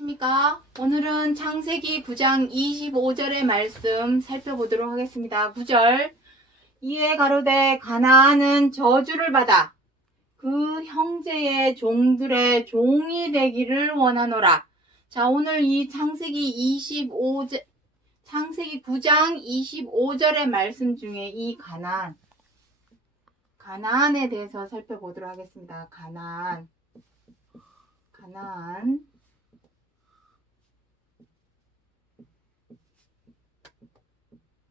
안녕하십니까? 오늘은 창세기 9장 25절의 말씀 살펴보도록 하겠습니다. 9절 이에 가로되 가나안은 저주를 받아 그 형제의 종들의 종이 되기를 원하노라. 자, 오늘 이 창세기 9장 25절의 말씀 중에 이 가나안에 대해서 살펴보도록 하겠습니다. 가나안.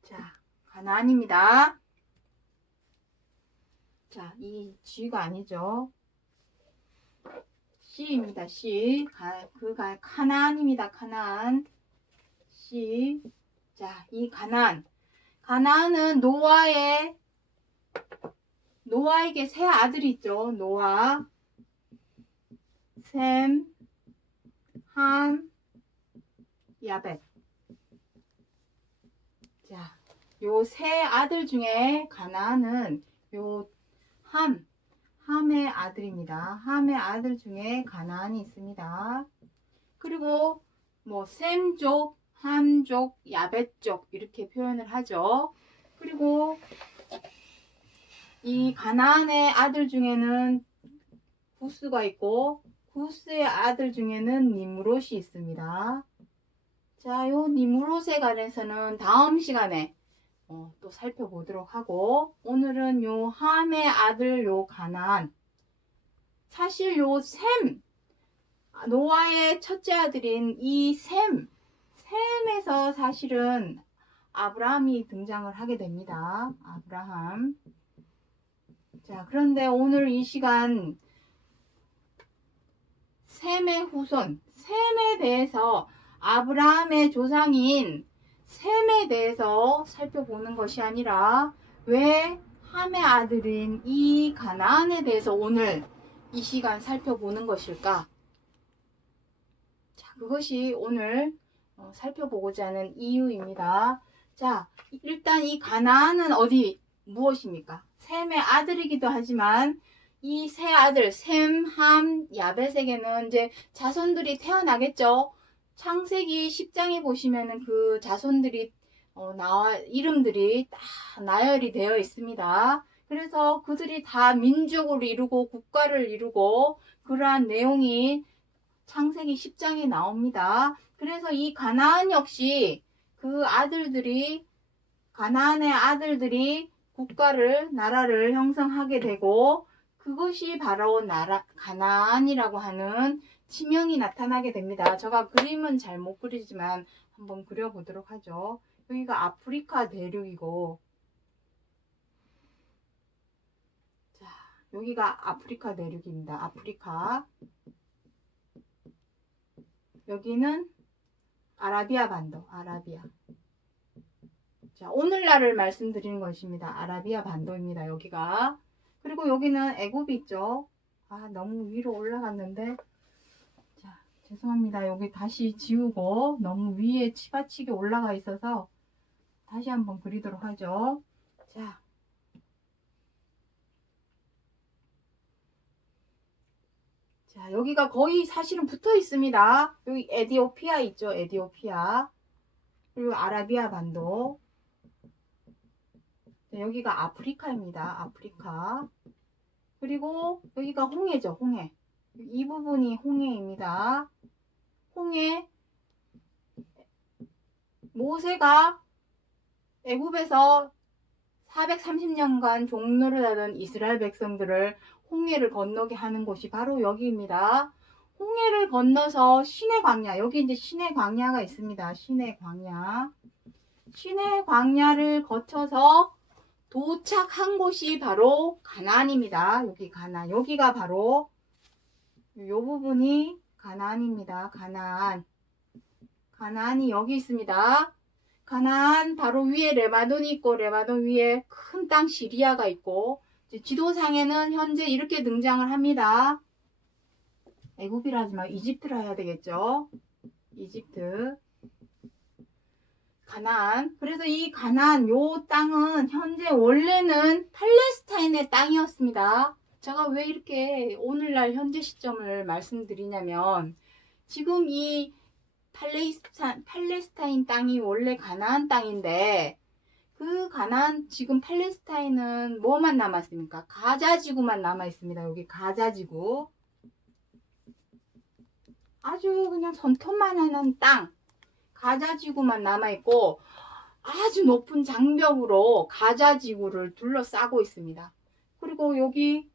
자, 가나안입니다. 자, 이 G가 아니죠. C입니다. C. 가나안입니다. 가나안. C. 자, 이 가나안은 노아에게 세 아들이 있죠. 노아, 셈, 함, 야벳. 자, 요 세 아들 중에 가나안은 요 함의 아들입니다. 함의 아들 중에 가나안이 있습니다. 그리고 뭐 셈족, 함족, 야벳족 이렇게 표현을 하죠. 그리고 이 가나안의 아들 중에는 구스가 있고 구스의 아들 중에는 니므롯이 있습니다. 자, 요 니므롯에 관해서는 다음 시간에 또 살펴보도록 하고, 오늘은 요 함의 아들 요 가나안. 사실 요 노아의 첫째 아들인 이 셈에서 사실은 아브라함이 등장을 하게 됩니다. 아브라함. 자, 그런데 오늘 이 시간 셈의 후손, 셈에 대해서 아브라함의 조상인 셈에 대해서 살펴보는 것이 아니라 왜 함의 아들인 이 가나안에 대해서 오늘 이 시간 살펴보는 것일까? 자, 그것이 오늘 살펴보고자 하는 이유입니다. 자, 일단 이 가나안은 무엇입니까? 셈의 아들이기도 하지만 이 세 아들 셈, 함, 야벳에게는 이제 자손들이 태어나겠죠. 창세기 10장에 보시면은 그 자손들이 이름들이 다 나열이 되어 있습니다. 그래서 그들이 다 민족을 이루고 국가를 이루고 그러한 내용이 창세기 10장에 나옵니다. 그래서 이 가나안 역시 가나안의 아들들이 나라를 형성하게 되고 그것이 바로 가나안이라고 하는 지명이 나타나게 됩니다. 제가 그림은 잘 못 그리지만 한번 그려보도록 하죠. 여기가 아프리카 대륙이고, 자, 여기가 아프리카 대륙입니다. 아프리카. 여기는 아라비아 반도, 아라비아. 자, 오늘날을 말씀드리는 것입니다. 아라비아 반도입니다. 여기가. 그리고 여기는 애굽이 있죠. 아, 너무 위로 올라갔는데. 자, 죄송합니다. 여기 다시 지우고 너무 위에 치받치게 올라가 있어서 다시 한번 그리도록 하죠. 자, 여기가 거의 사실은 붙어 있습니다. 여기 에티오피아 있죠. 에티오피아. 그리고 아라비아 반도. 자, 여기가 아프리카입니다. 아프리카. 그리고 여기가 홍해죠. 홍해. 이 부분이 홍해입니다. 홍해. 모세가 애굽에서 430년간 종노를 하던 이스라엘 백성들을 홍해를 건너게 하는 곳이 바로 여기입니다. 홍해를 건너서 시내 광야, 여기 이제 시내 광야가 있습니다. 시내 광야를 거쳐서 도착한 곳이 바로 가나안입니다. 여기 가나안. 여기가 바로 이 부분이 가나안입니다. 가나안이 여기 있습니다. 가나안 바로 위에 레바논이 있고 레바논 위에 큰 땅 시리아가 있고 지도상에는 현재 이렇게 등장을 합니다. 애굽이라 하지 말고 이집트라 해야 되겠죠. 이집트. 가나안. 그래서 이 가나안 요 땅은 현재 원래는 팔레스타인의 땅이었습니다. 제가 왜 이렇게 오늘날 현재 시점을 말씀드리냐면 지금 이 팔레스타인 땅이 원래 가나안 땅인데 그 가나안 지금 팔레스타인은 뭐만 남았습니까? 가자지구만 남아 있습니다. 여기 가자지구. 아주 그냥 손톱만 하는 땅. 가자지구만 남아 있고 아주 높은 장벽으로 가자지구를 둘러싸고 있습니다. 그리고 여기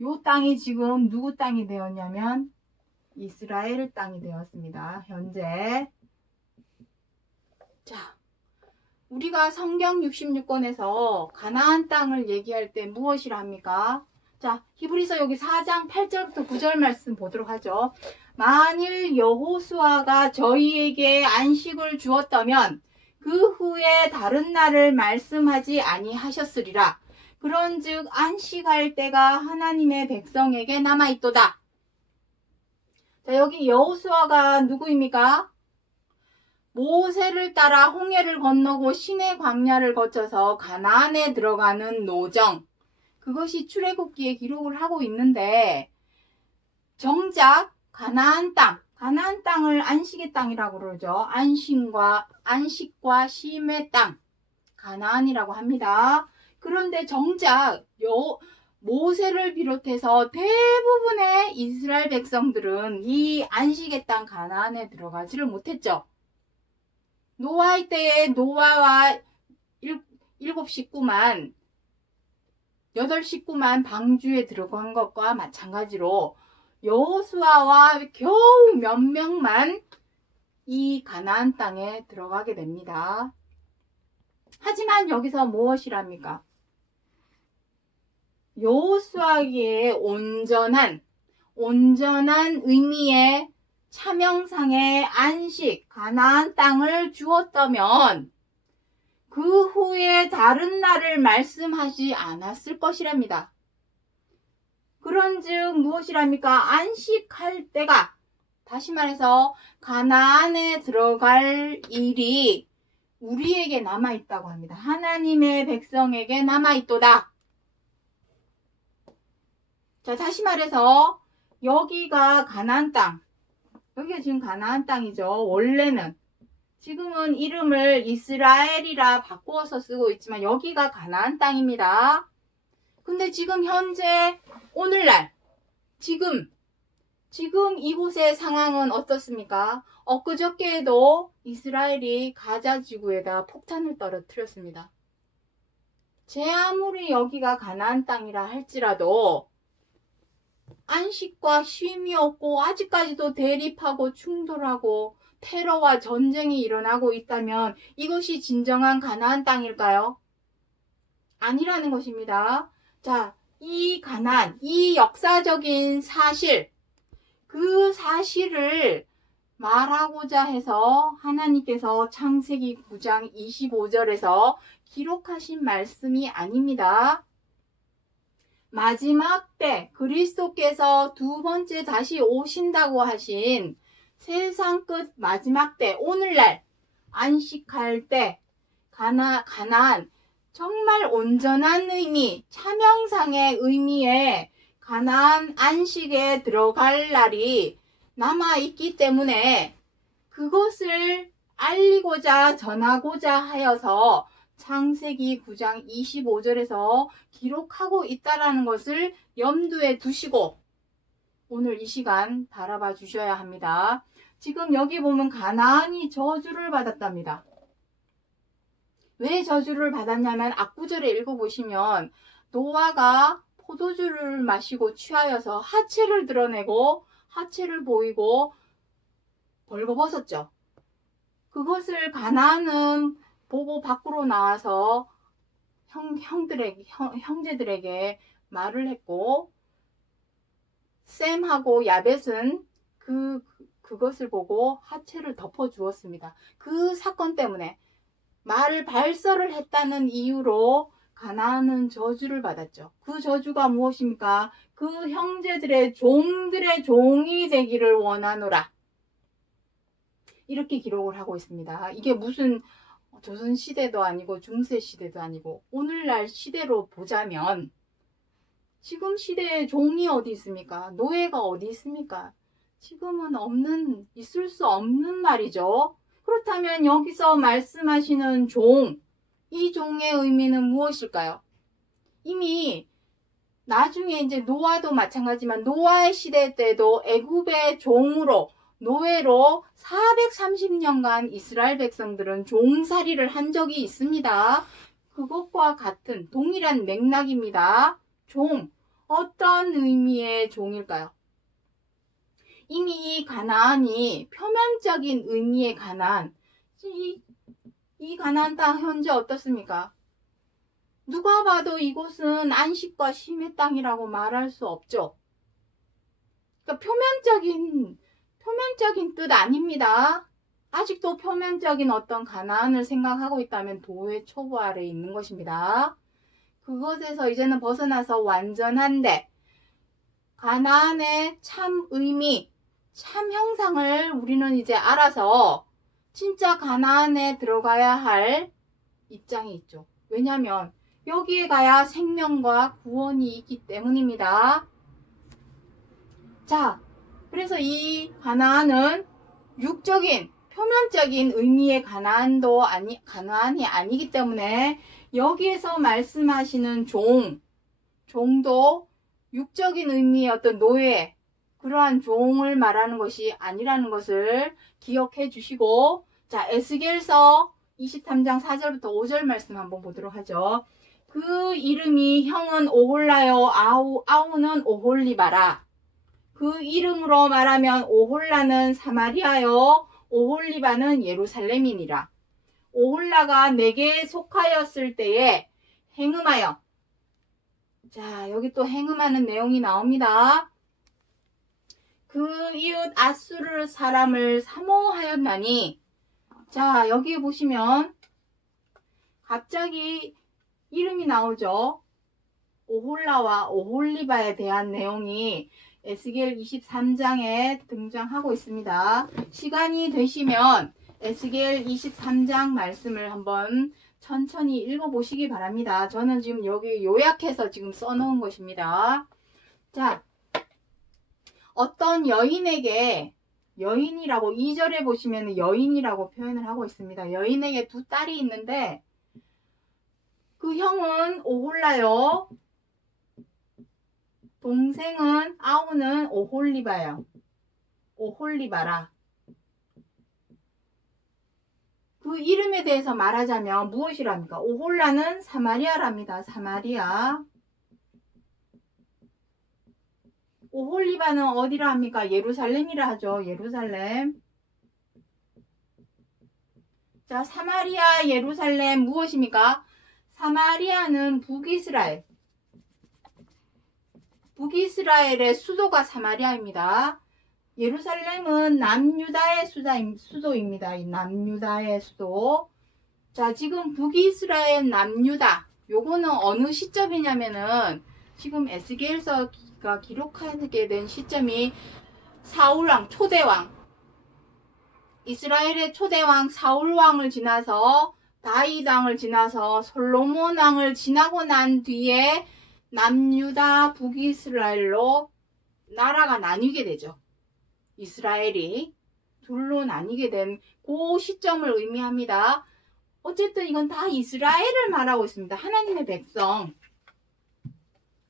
요 땅이 지금 누구 땅이 되었냐면 이스라엘 땅이 되었습니다. 현재. 자, 우리가 성경 66권에서 가나안 땅을 얘기할 때 무엇이라 합니까? 자, 히브리서 여기 4장 8절부터 9절 말씀 보도록 하죠. 만일 여호수아가 저희에게 안식을 주었다면 그 후에 다른 날을 말씀하지 아니하셨으리라. 그런즉 안식할 때가 하나님의 백성에게 남아있도다. 자, 여기 여호수아가 누구입니까? 모세를 따라 홍해를 건너고 시내 광야를 거쳐서 가나안에 들어가는 노정. 그것이 출애굽기에 기록을 하고 있는데 정작 가나안 땅을 안식의 땅이라고 그러죠. 안식과 쉼의 땅, 가나안이라고 합니다. 그런데 정작 모세를 비롯해서 대부분의 이스라엘 백성들은 이 안식의 땅 가나안에 들어가지를 못했죠. 노아의 때에 노아와 7식구만 8식구만 방주에 들어간 것과 마찬가지로 여호수아와 겨우 몇 명만 이 가나안 땅에 들어가게 됩니다. 하지만 여기서 무엇이랍니까? 여호수아에게 온전한 의미의 차명상의 안식, 가나안 땅을 주었다면 그 후에 다른 날을 말씀하지 않았을 것이랍니다. 그런즉 무엇이랍니까? 안식할 때가, 다시 말해서 가나안에 들어갈 일이 우리에게 남아있다고 합니다. 하나님의 백성에게 남아있도다. 자, 다시 말해서 여기가 가나안 땅. 여기가 지금 가나안 땅이죠. 원래는. 지금은 이름을 이스라엘이라 바꾸어서 쓰고 있지만 여기가 가나안 땅입니다. 근데 지금 현재 오늘날 지금 이곳의 상황은 어떻습니까? 엊그저께에도 이스라엘이 가자 지구에다 폭탄을 떨어뜨렸습니다. 제 아무리 여기가 가나안 땅이라 할지라도 안식과 쉼이 없고 아직까지도 대립하고 충돌하고 테러와 전쟁이 일어나고 있다면 이것이 진정한 가나안 땅일까요? 아니라는 것입니다. 자, 이 가나안, 이 역사적인 사실, 그 사실을 말하고자 해서 하나님께서 창세기 9장 25절에서 기록하신 말씀이 아닙니다. 마지막 때 그리스도께서 두 번째 다시 오신다고 하신 세상 끝 마지막 때 오늘날 안식할 때 가나안 정말 온전한 의미, 차명상의 의미의 가나안 안식에 들어갈 날이 남아있기 때문에 그것을 알리고자 전하고자 하여서 창세기 9장 25절에서 기록하고 있다는 것을 염두에 두시고 오늘 이 시간 바라봐 주셔야 합니다. 지금 여기 보면 가나안이 저주를 받았답니다. 왜 저주를 받았냐면 앞구절에 읽어보시면 노아가 포도주를 마시고 취하여서 하체를 드러내고 하체를 보이고 벌거벗었죠. 그것을 가나안은 보고 밖으로 나와서 형제들에게 말을 했고 셈하고 야벳은 그것을 보고 하체를 덮어 주었습니다. 그 사건 때문에 말을 발설을 했다는 이유로 가나안은 저주를 받았죠. 그 저주가 무엇입니까? 그 형제들의 종들의 종이 되기를 원하노라. 이렇게 기록을 하고 있습니다. 이게 무슨 조선 시대도 아니고 중세 시대도 아니고 오늘날 시대로 보자면 지금 시대에 종이 어디 있습니까? 노예가 어디 있습니까? 지금은 있을 수 없는 말이죠. 그렇다면 여기서 말씀하시는 종, 이 종의 의미는 무엇일까요? 이미 나중에 이제 노아도 마찬가지지만 노아의 시대 때도 애굽의 종으로 노예로 430년간 이스라엘 백성들은 종살이를 한 적이 있습니다. 그것과 같은 동일한 맥락입니다. 종, 어떤 의미의 종일까요? 이미 이 가나안이 표면적인 의미의 가나안, 이 가나안 땅 현재 어떻습니까? 누가 봐도 이곳은 안식과 쉼의 땅이라고 말할 수 없죠. 그러니까 표면적인 뜻 아닙니다. 아직도 표면적인 어떤 가나안을 생각하고 있다면 도의 초보 아래에 있는 것입니다. 그것에서 이제는 벗어나서 완전한데 가나안의 참 의미, 참 형상을 우리는 이제 알아서 진짜 가나안에 들어가야 할 입장이 있죠. 왜냐하면 여기에 가야 생명과 구원이 있기 때문입니다. 자, 그래서 이 가나안은 육적인, 표면적인 의미의 가나안이 아니기 때문에 여기에서 말씀하시는 종도 육적인 의미의 어떤 노예, 그러한 종을 말하는 것이 아니라는 것을 기억해 주시고, 자, 에스겔서 23장 4절부터 5절 말씀 한번 보도록 하죠. 그 이름이 형은 오홀라요, 아우는 오홀리바라. 그 이름으로 말하면 오홀라는 사마리아요, 오홀리바는 예루살렘이니라. 오홀라가 내게 속하였을 때에 행음하여, 자, 여기 또 행음하는 내용이 나옵니다. 그 이웃 아수르 사람을 사모하였나니, 자, 여기 보시면 갑자기 이름이 나오죠. 오홀라와 오홀리바에 대한 내용이 에스겔 23장에 등장하고 있습니다. 시간이 되시면 에스겔 23장 말씀을 한번 천천히 읽어보시기 바랍니다. 저는 지금 여기 요약해서 지금 써놓은 것입니다. 자, 어떤 여인에게, 여인이라고 2절에 보시면 여인이라고 표현을 하고 있습니다. 여인에게 두 딸이 있는데 그 형은 오홀라요, 동생은 아우는 오홀리바요. 오홀리바라. 그 이름에 대해서 말하자면 무엇이랍니까? 오홀라는 사마리아랍니다. 사마리아. 오홀리바는 어디라 합니까? 예루살렘이라 하죠. 예루살렘. 자, 사마리아, 예루살렘 무엇입니까? 사마리아는 북이스라엘. 북이스라엘의 수도가 사마리아입니다. 예루살렘은 남유다의 수도입니다. 이 남유다의 수도. 자, 지금 북이스라엘 남유다. 요거는 어느 시점이냐면은 지금 에스겔서가 기록하게 된 시점이 사울왕, 초대왕. 이스라엘의 초대왕 사울왕을 지나서 다윗왕을 지나서 솔로몬왕을 지나고 난 뒤에 남유다, 북이스라엘로 나라가 나뉘게 되죠. 이스라엘이 둘로 나뉘게 된 그 시점을 의미합니다. 어쨌든 이건 다 이스라엘을 말하고 있습니다. 하나님의 백성.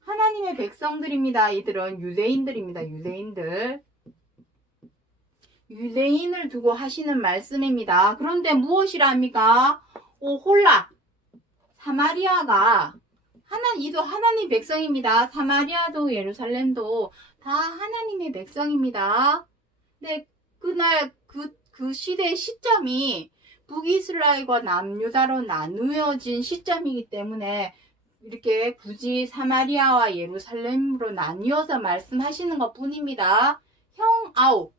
하나님의 백성들입니다. 이들은 유대인들입니다. 유대인을 두고 하시는 말씀입니다. 그런데 무엇이라 합니까? 오홀라, 사마리아가 이도 하나님 백성입니다. 사마리아도 예루살렘도 다 하나님의 백성입니다. 근데 그날 그 시대의 시점이 북이스라엘과 남유다로 나누어진 시점이기 때문에 이렇게 굳이 사마리아와 예루살렘으로 나뉘어서 말씀하시는 것 뿐입니다. 형아우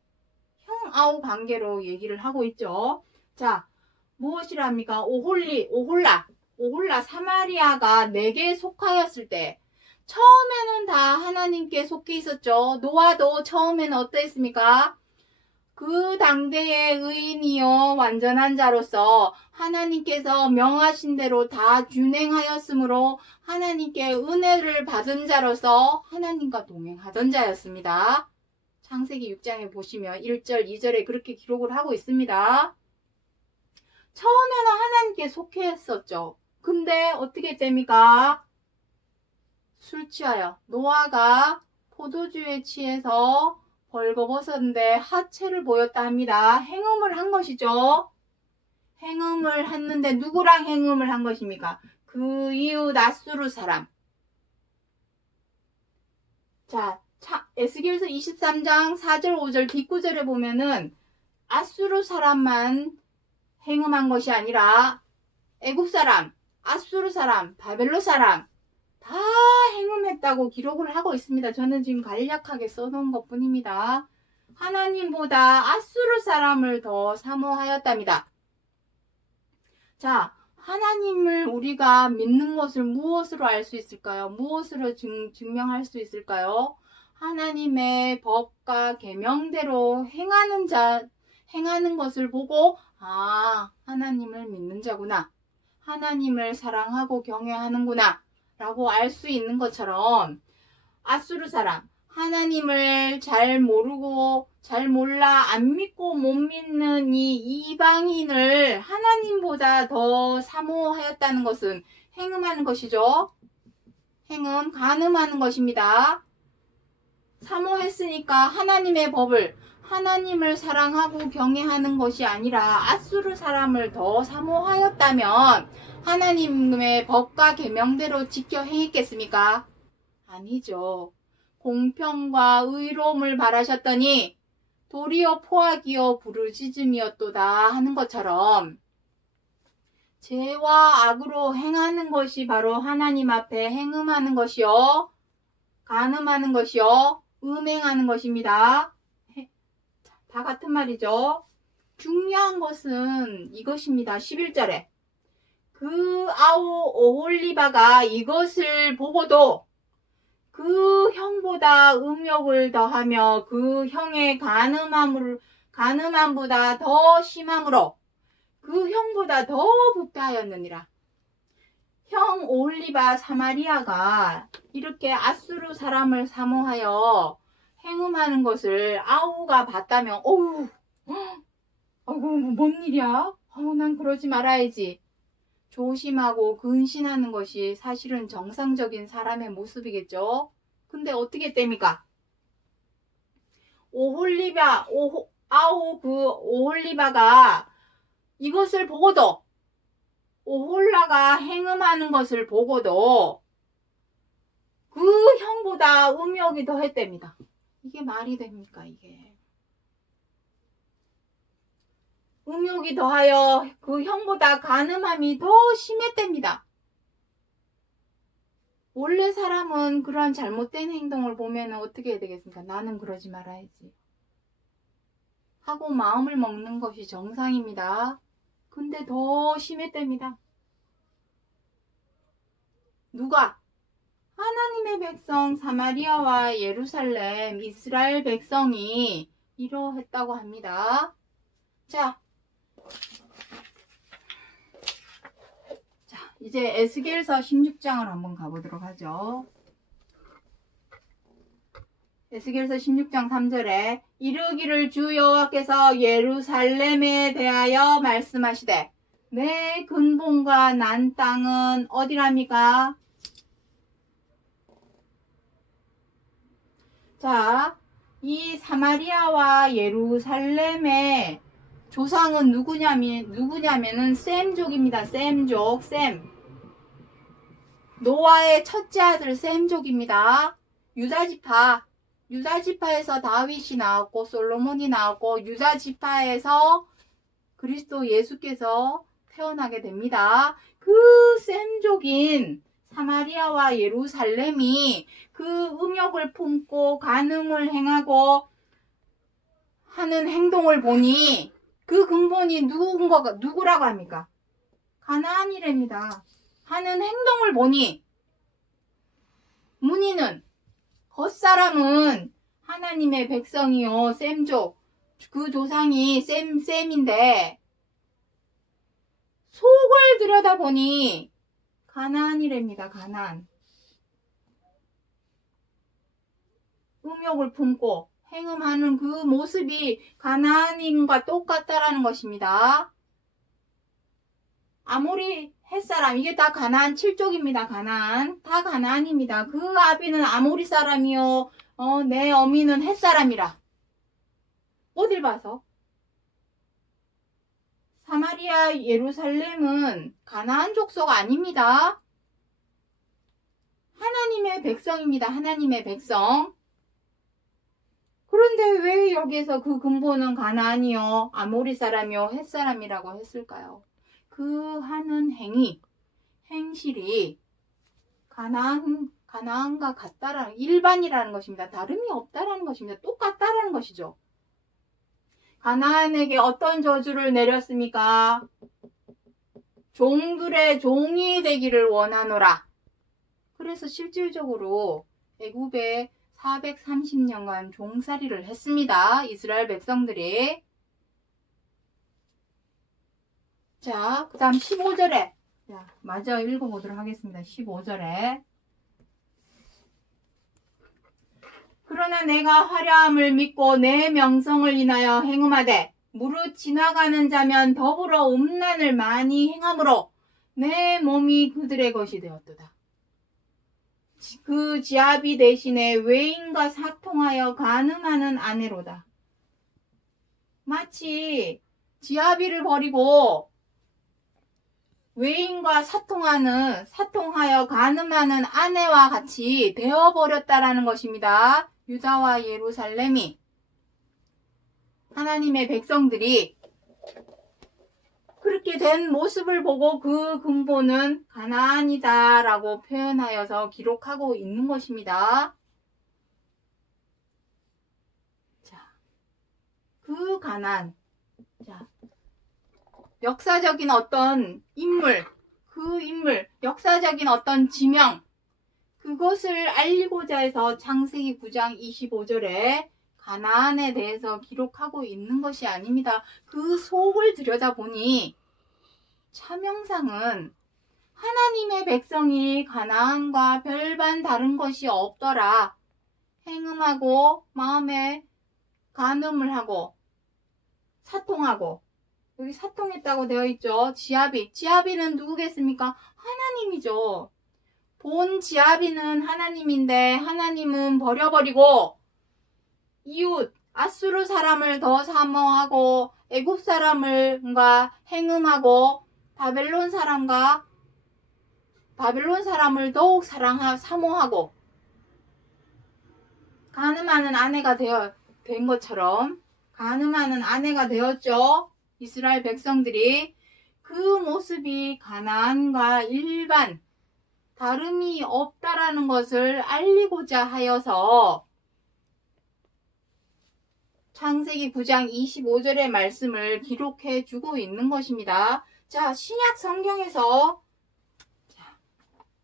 관계로 얘기를 하고 있죠. 자, 무엇이라 합니까? 오홀라 사마리아가 내게 속하였을 때, 처음에는 다 하나님께 속해 있었죠. 노아도 처음에는 어떠했습니까? 그 당대의 의인이요 완전한 자로서 하나님께서 명하신 대로 다 준행하였으므로 하나님께 은혜를 받은 자로서 하나님과 동행하던 자였습니다. 창세기 6장에 보시면 1절, 2절에 그렇게 기록을 하고 있습니다. 처음에는 하나님께 속했었죠. 근데 어떻게 됩니까? 술 취하여 노아가 포도주에 취해서 벌거벗었는데 하체를 보였다 합니다. 행음을 한 것이죠. 행음을 했는데 누구랑 행음을 한 것입니까? 그 이웃 앗수르 사람. 자, 에스겔서 23장 4절 5절 뒷구절에 보면은 앗수르 사람만 행음한 것이 아니라 애굽 사람, 앗수르 사람, 바벨론 사람 다 행음했다고 기록을 하고 있습니다. 저는 지금 간략하게 써놓은 것 뿐입니다. 하나님보다 앗수르 사람을 더 사모하였답니다. 자, 하나님을 우리가 믿는 것을 무엇으로 알 수 있을까요? 무엇으로 증명할 수 있을까요? 하나님의 법과 계명대로 행하는 것을 보고 하나님을 믿는 자구나. 하나님을 사랑하고 경외하는구나. 라고 알 수 있는 것처럼 앗수르 사람, 하나님을 잘 모르고 잘 몰라 안 믿고 못 믿는 이 이방인을 하나님보다 더 사모하였다는 것은 행음하는 것이죠. 행음, 간음하는 것입니다. 사모했으니까 하나님의 법을, 하나님을 사랑하고 경외하는 것이 아니라 앗수르 사람을 더 사모하였다면 하나님의 법과 계명대로 지켜 행했겠습니까? 아니죠. 공평과 의로움을 바라셨더니 도리어 포악이요 부르짖음이었도다 하는 것처럼 죄와 악으로 행하는 것이 바로 하나님 앞에 행음하는 것이요, 간음하는 것이요, 음행하는 것입니다. 다 같은 말이죠. 중요한 것은 이것입니다. 11절에 그 아우 오홀리바가 이것을 보고도 그 형보다 음욕을 더하며 그 형의 간음함보다 더 심함으로 그 형보다 더 부패하였느니라. 형 오홀리바 사마리아가 이렇게 앗수르 사람을 사모하여 행음하는 것을 아우가 봤다면 아이고 뭔 일이야? 난 그러지 말아야지. 조심하고 근신하는 것이 사실은 정상적인 사람의 모습이겠죠. 근데 어떻게 됩니까? 오홀리바가 이것을 보고도, 오홀라가 행음하는 것을 보고도 그 형보다 음욕이 더했답니다. 이게 말이 됩니까, 이게? 음욕이 더하여 그 형보다 간음함이 더 심했답니다. 원래 사람은 그런 잘못된 행동을 보면 어떻게 해야 되겠습니까? 나는 그러지 말아야지 하고 마음을 먹는 것이 정상입니다. 근데 더 심했답니다. 누가? 하나님의 백성 사마리아와 예루살렘 이스라엘 백성이 이러했다고 합니다. 자, 이제 에스겔서 16장을 한번 가보도록 하죠. 에스겔서 16장 3절에 이르기를 주 여호와께서 예루살렘에 대하여 말씀하시되 내 근본과 난 땅은 어디랍니까? 자, 이 사마리아와 예루살렘의 조상은 누구냐면은 셈족입니다. 셈족, 셈. 노아의 첫째 아들 셈족입니다. 유다지파에서 다윗이 나왔고 솔로몬이 나왔고 유다지파에서 그리스도 예수께서 태어나게 됩니다. 그 셈족인 사마리아와 예루살렘이 그 음욕을 품고 간음을 행하고 하는 행동을 보니 그 근본이 누구라고 합니까? 가나안이랍니다. 하는 행동을 보니 문의는 겉사람은 하나님의 백성이요 셈족 그 조상이 셈인데 속을 들여다보니 가나안이랍니다. 가나안. 음욕을 품고 행음하는 그 모습이 가나안인과 똑같다라는 것입니다. 아모리 햇사람, 이게 다 가나안 7족입니다. 가나안, 다 가나안입니다. 그 아비는 아모리 사람이요, 내 어미는 햇사람이라. 어딜 봐서? 사마리아 예루살렘은 가나안 족속 아닙니다. 하나님의 백성입니다. 하나님의 백성. 그런데 왜 여기에서 그 근본은 가나안이요, 아모리 사람이요, 햇 사람이라고 했을까요? 그 하는 행실이 가나안과 같다라는, 일반이라는 것입니다. 다름이 없다라는 것입니다. 똑같다라는 것이죠. 가나안에게 어떤 저주를 내렸습니까? 종들의 종이 되기를 원하노라. 그래서 실질적으로 애굽에 430년간 종살이를 했습니다. 이스라엘 백성들이. 자, 그 다음 15절에 마저 읽어보도록 하겠습니다. 15절에 그러나 내가 화려함을 믿고 내 명성을 인하여 행음하되 무릇 지나가는 자면 더불어 음란을 많이 행함으로 내 몸이 그들의 것이 되었도다. 그 지아비 대신에 외인과 사통하여 간음하는 아내로다. 마치 지아비를 버리고 외인과 사통하여 간음하는 아내와 같이 되어버렸다라는 것입니다. 유다와 예루살렘이, 하나님의 백성들이 그렇게 된 모습을 보고 그 근본은 가나안이다 라고 표현하여서 기록하고 있는 것입니다. 자, 그 가나안. 자, 역사적인 어떤 인물, 역사적인 어떤 지명, 그것을 알리고자 해서 창세기 9장 25절에 가나안에 대해서 기록하고 있는 것이 아닙니다. 그 속을 들여다보니 차명상은 하나님의 백성이 가나안과 별반 다른 것이 없더라. 행음하고 마음에 간음을 하고 사통하고, 여기 사통했다고 되어 있죠. 지아비는 누구겠습니까? 하나님이죠. 본 지아비는 하나님인데 하나님은 버려버리고 이웃 아수르 사람을 더 사모하고 애굽 사람을과 행음하고 바벨론 사람을 더욱 사모하고 간음하는 아내가 된 것처럼 간음하는 아내가 되었죠. 이스라엘 백성들이. 그 모습이 가나안과 일반 다름이 없다라는 것을 알리고자 하여서 창세기 9장 25절의 말씀을 기록해 주고 있는 것입니다. 자, 신약 성경에서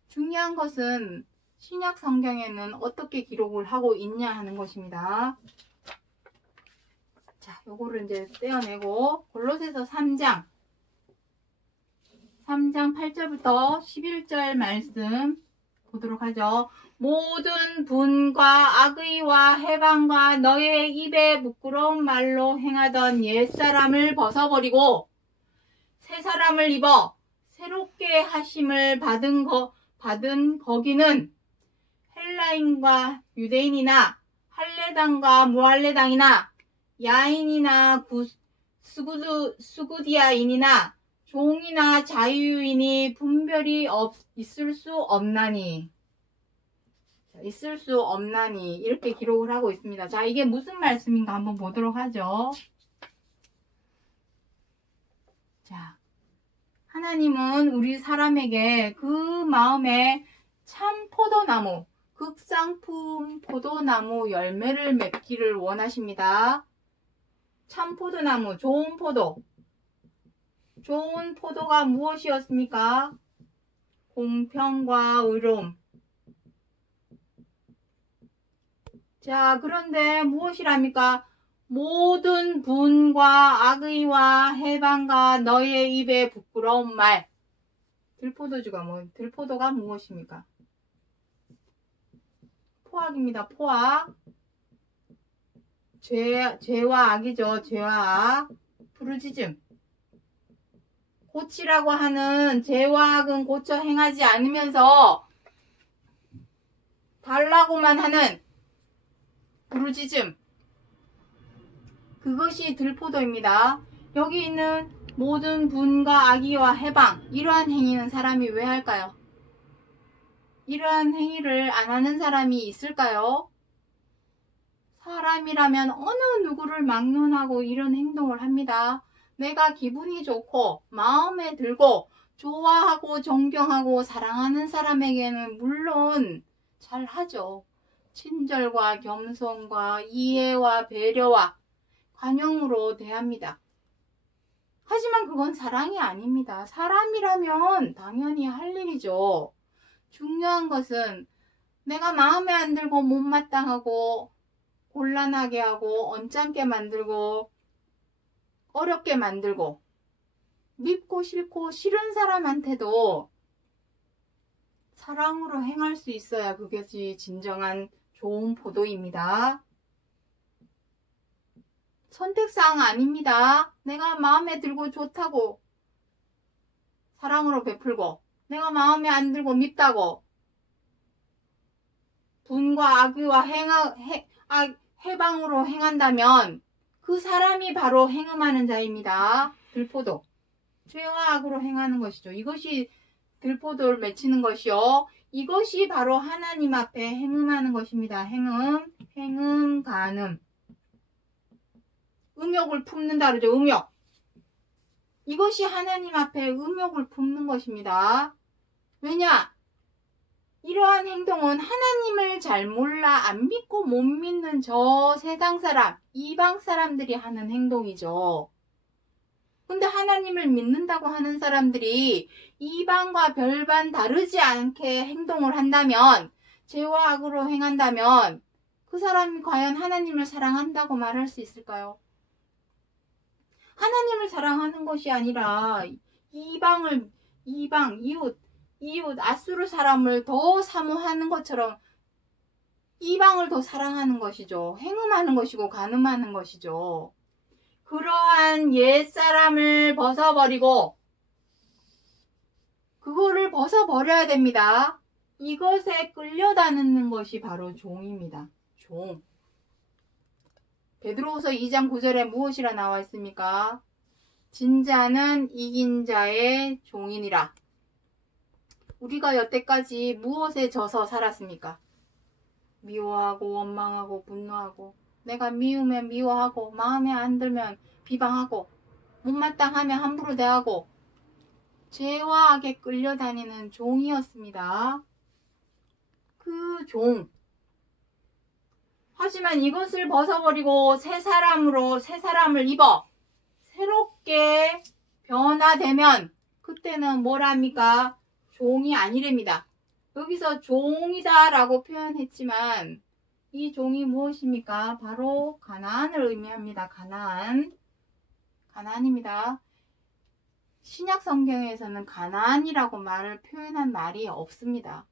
중요한 것은 신약 성경에는 어떻게 기록을 하고 있냐 하는 것입니다. 자, 요거를 이제 떼어내고 골로새서 3장 8절부터 11절 말씀 보도록 하죠. 모든 분과 악의와 해방과 너의 입에 부끄러운 말로 행하던 옛사람을 벗어버리고 새 사람을 입어 새롭게 하심을 받은 거기는 헬라인과 유대인이나 할레당과 무할레당이나 야인이나 수구디아인이나 종이나 자유인이 분별이 있을 수 없나니 이렇게 기록을 하고 있습니다. 자, 이게 무슨 말씀인가 한번 보도록 하죠. 자, 하나님은 우리 사람에게 그 마음에 참 포도나무, 극상품 포도나무 열매를 맺기를 원하십니다. 참 포도나무, 좋은 포도가 무엇이었습니까? 공평과 의로움. 자, 그런데 무엇이랍니까? 모든 분과 악의와 해방과 너의 입에 부끄러운 말. 들포도가 무엇입니까? 포악입니다. 포악. 죄와 악이죠. 죄와 악. 부르짖음. 고치라고 하는 죄와 악은 고쳐 행하지 않으면서 달라고만 하는 부르짖음. 그것이 들포도입니다. 여기 있는 모든 분과 악의와 해방, 이러한 행위는 사람이 왜 할까요? 이러한 행위를 안 하는 사람이 있을까요? 사람이라면 어느 누구를 막론하고 이런 행동을 합니다. 내가 기분이 좋고 마음에 들고 좋아하고 존경하고 사랑하는 사람에게는 물론 잘 하죠. 친절과 겸손과 이해와 배려와 관용으로 대합니다. 하지만 그건 사랑이 아닙니다. 사람이라면 당연히 할 일이죠. 중요한 것은 내가 마음에 안 들고 못마땅하고 곤란하게 하고 언짢게 만들고 어렵게 만들고 밉고 싫고 싫은 사람한테도 사랑으로 행할 수 있어야 그것이 진정한 좋은 포도입니다. 선택사항 아닙니다. 내가 마음에 들고 좋다고 사랑으로 베풀고 내가 마음에 안 들고 밉다고 분과 악의와 해방으로 행한다면 그 사람이 바로 행음하는 자입니다. 들포도. 죄와 악으로 행하는 것이죠. 이것이 들포도를 맺히는 것이요. 이것이 바로 하나님 앞에 행음하는 것입니다. 행음, 간음. 음욕을 품는다 그러죠. 음욕. 이것이 하나님 앞에 음욕을 품는 것입니다. 왜냐? 이러한 행동은 하나님을 잘 몰라 안 믿고 못 믿는 저 세상 사람, 이방 사람들이 하는 행동이죠. 근데 하나님을 믿는다고 하는 사람들이 이방과 별반 다르지 않게 행동을 한다면, 죄와 악으로 행한다면 그 사람이 과연 하나님을 사랑한다고 말할 수 있을까요? 하나님을 사랑하는 것이 아니라 이방, 이웃, 아수르 사람을 더 사모하는 것처럼 이방을 더 사랑하는 것이죠. 행음하는 것이고 간음하는 것이죠. 그러한 옛사람을 벗어버리고 그거를 벗어버려야 됩니다. 이것에 끌려다니는 것이 바로 종입니다. 종. 베드로후서 2장 9절에 무엇이라 나와 있습니까? 진자는 이긴 자의 종이니라. 우리가 여태까지 무엇에 져서 살았습니까? 미워하고 원망하고 분노하고 내가 미우면 미워하고 마음에 안 들면 비방하고 못마땅하면 함부로 대하고 죄와 악에 끌려다니는 종이었습니다. 그 종. 하지만 이것을 벗어버리고 새 사람을 입어 새롭게 변화되면 그때는 뭐랍니까? 종이 아니랍니다. 여기서 종이다 라고 표현했지만 이 종이 무엇입니까? 바로 가나안을 의미합니다. 가나안입니다. 신약 성경에서는 가나안이라고 말을 표현한 말이 없습니다.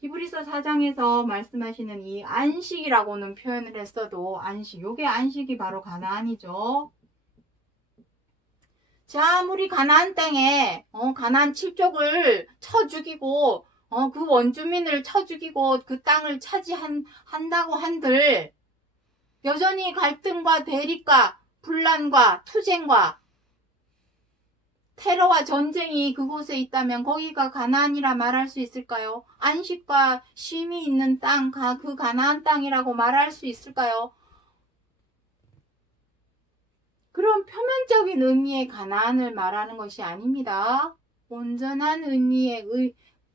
히브리서 4장에서 말씀하시는 이 안식이라고는 표현을 했어도 안식, 요게 안식이 바로 가나안이죠. 자, 아무리 가나안 땅에 가나안 7족을 쳐 죽이고 그 원주민을 쳐 죽이고 그 땅을 차지한다고 한들 여전히 갈등과 대립과 분란과 투쟁과 테러와 전쟁이 그곳에 있다면 거기가 가나안이라 말할 수 있을까요? 안식과 쉼이 있는 땅, 그 가나안 땅이라고 말할 수 있을까요? 그런 표면적인 의미의 가나안을 말하는 것이 아닙니다. 온전한 의미의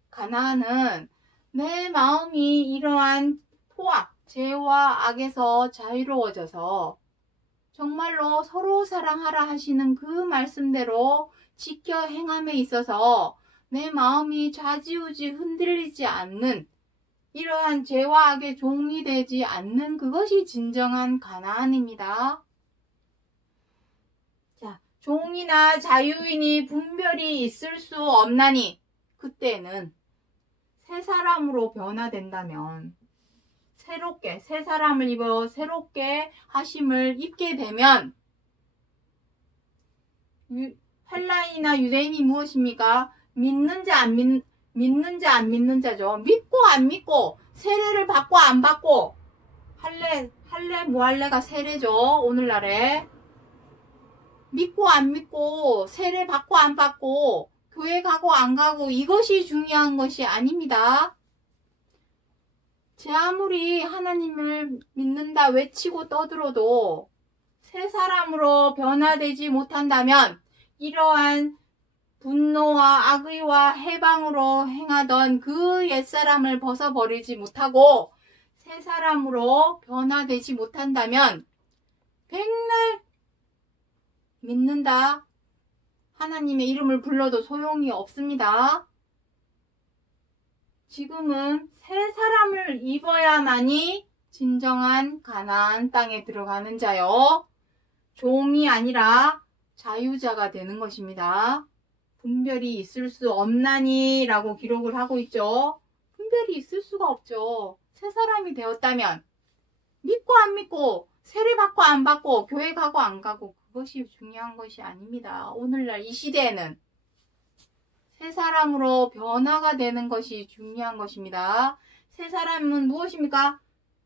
가나안은 내 마음이 이러한 포악, 죄와 악에서 자유로워져서 정말로 서로 사랑하라 하시는 그 말씀대로 지켜 행함에 있어서 내 마음이 좌지우지 흔들리지 않는 이러한 죄와 악의 종이 되지 않는 그것이 진정한 가나안입니다. 자, 종이나 자유인이 분별이 있을 수 없나니 그때는 새 사람으로 변화된다면 새롭게 새 사람을 입어 새롭게 하심을 입게 되면 헬라인이나 유대인이 무엇입니까? 믿는 자 안 믿는 자죠. 믿고 안 믿고 세례를 받고 안 받고 할례 무할례가 세례죠. 오늘날에 믿고 안 믿고 세례 받고 안 받고 교회 가고 안 가고 이것이 중요한 것이 아닙니다. 제 아무리 하나님을 믿는다 외치고 떠들어도 새 사람으로 변화되지 못한다면 이러한 분노와 악의와 해방으로 행하던 그 옛사람을 벗어버리지 못하고 새 사람으로 변화되지 못한다면 백날 믿는다 하나님의 이름을 불러도 소용이 없습니다. 지금은 새 사람을 입어야만이 진정한 가나안 땅에 들어가는 자요. 종이 아니라 자유자가 되는 것입니다. 분별이 있을 수 없나니 라고 기록을 하고 있죠. 분별이 있을 수가 없죠. 새 사람이 되었다면 믿고 안 믿고 세례 받고 안 받고 교회 가고 안 가고 그것이 중요한 것이 아닙니다. 오늘날 이 시대에는 새 사람으로 변화가 되는 것이 중요한 것입니다. 새 사람은 무엇입니까?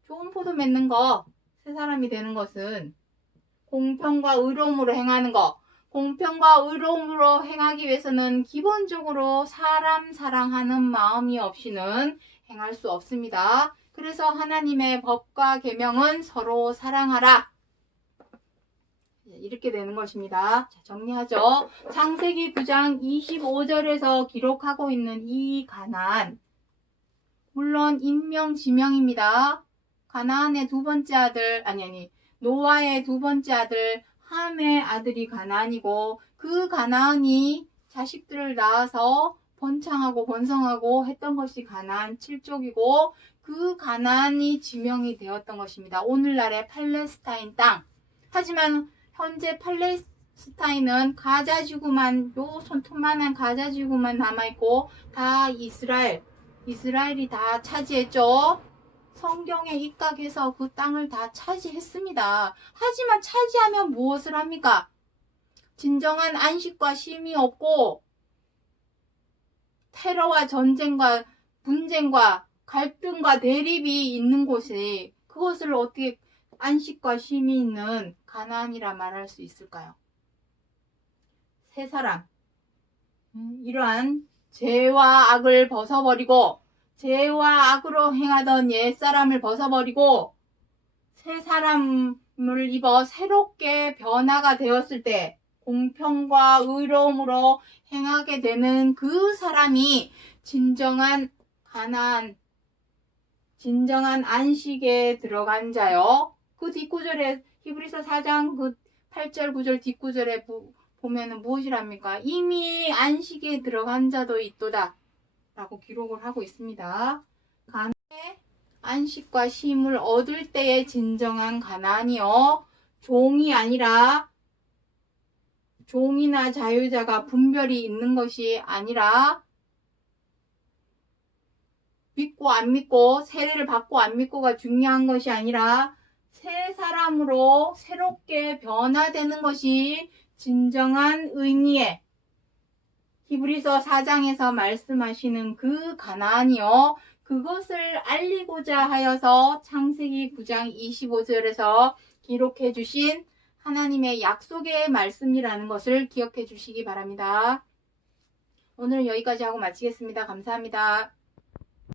좋은 포도 맺는 거. 새 사람이 되는 것은 공평과 의로움으로 행하는 것. 공평과 의로움으로 행하기 위해서는 기본적으로 사람 사랑하는 마음이 없이는 행할 수 없습니다. 그래서 하나님의 법과 계명은 서로 사랑하라. 이렇게 되는 것입니다. 자, 정리하죠. 창세기 9장 25절에서 기록하고 있는 이 가나안. 물론 인명지명입니다. 가나안의 두 번째 아들, 노아의 두 번째 아들 함의 아들이 가나안이고 그 가나안이 자식들을 낳아서 번창하고 번성하고 했던 것이 가나안 7족이고 그 가나안이 지명이 되었던 것입니다. 오늘날의 팔레스타인 땅. 하지만 현재 팔레스타인은 가자지구만 요 손톱만한 가자지구만 남아있고 다 이스라엘이 다 차지했죠. 성경에 입각해서 그 땅을 다 차지했습니다. 하지만 차지하면 무엇을 합니까? 진정한 안식과 쉼이 없고 테러와 전쟁과 분쟁과 갈등과 대립이 있는 곳이 그것을 어떻게 안식과 쉼이 있는 가나안이라 말할 수 있을까요? 새 사람 이러한 죄와 악을 벗어버리고 죄와 악으로 행하던 옛사람을 벗어버리고 새 사람을 입어 새롭게 변화가 되었을 때 공평과 의로움으로 행하게 되는 그 사람이 진정한 가나안, 진정한 안식에 들어간 자요. 그 뒷구절에 히브리서 4장 그 8절 9절 뒷구절에 보면은 무엇이랍니까? 이미 안식에 들어간 자도 있도다 라고 기록을 하고 있습니다. 가나안의 안식과 쉼을 얻을 때의 진정한 가나안이요. 종이 아니라 종이나 자유자가 분별이 있는 것이 아니라 믿고 안 믿고 세례를 받고 안 믿고가 중요한 것이 아니라 새 사람으로 새롭게 변화되는 것이 진정한 의미의 히브리서 4장에서 말씀하시는 그 가나안이요. 그것을 알리고자 하여서 창세기 9장 25절에서 기록해 주신 하나님의 약속의 말씀이라는 것을 기억해 주시기 바랍니다. 오늘 여기까지 하고 마치겠습니다. 감사합니다.